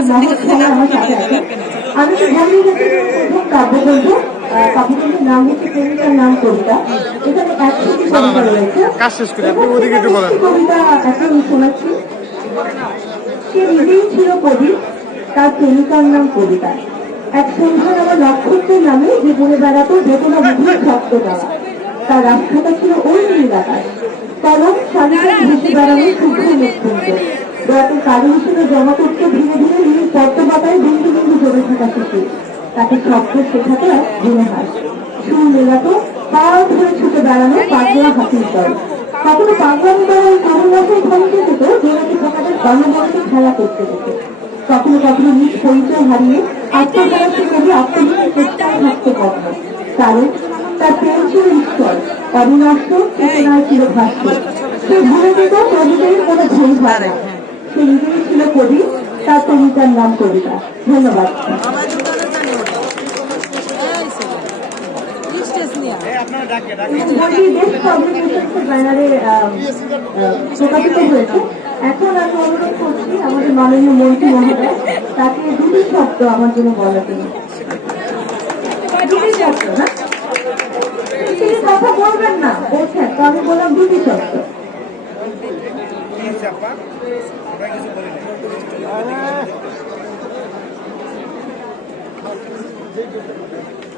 আমি তো প্রথম কাব্যগ্রন্থ কাব্যগ্রন্থের নাম হচ্ছে কবিতার নাম কবিতা। এখানে একশোটি কবিতা রয়েছে। কাজ শেষ করে আপনি ওদিকে একটু বলেন। একটি কবিতা এখন শোনাচ্ছি। সে নিজেই ছিল কবি তার প্রেমিকার নাম কবিতা। এক সন্ধ্যার আমার নক্ষত্রের নামে যে বলে বেড়াতো বেদনা বুঝে ভক্ত দেওয়া তার রাস্তাটা ছিল ওই এলাকায় কলম শালিকা ঘুষে বেড়ানো শুভ্র মুক্ত রাতে কালী হিসেবে জমা করতে ধীরে ধীরে নীল পদ্মপাতায় বিন্দু বিন্দু জমে থাকা শিশু। তাকে শব্দ শেখাতে গুণে হাস সুর মেলাতো পা ধরে ছুটে বেড়ানো পাগলা হাতির দল। কখনো পাগলামি বেড়ায় করুণাসের ঘনিতে যেত জোনাকি পোকাদের অনবরত খেলা করতে যেত কখনো কখনো নিজ পরিচয় হারিয়ে আত্মপ্রকাশের কবি আত্মনীতির চেষ্টায় থাকতে পদ্ম কারণ তার প্রেম ছিল ঈশ্বর অবিনষ্ট চেতনায় ছিল ভাষ্য। সে ভুলে যেত প্রভুদের কোনো ভুল হয় না। সে নিজেই ছিল কবি তার প্রেমিকার নাম কবিতা ধন্যবাদ। বইটি বেশ পাবলিকেশনসের ব্যানারে আহ, আহ, প্রকাশিত হয়েছে। এখন আমি অনুরোধ করছি আমাদের মাননীয় মন্ত্রী মহোদয় তাকে দুটি শব্দ আমার জন্য বলার জন্য। দুটি শব্দ না? তিনি কথা বলবেন না বলছেন তো আমি বললাম দুটি শব্দ। dizer que eu estou com medo.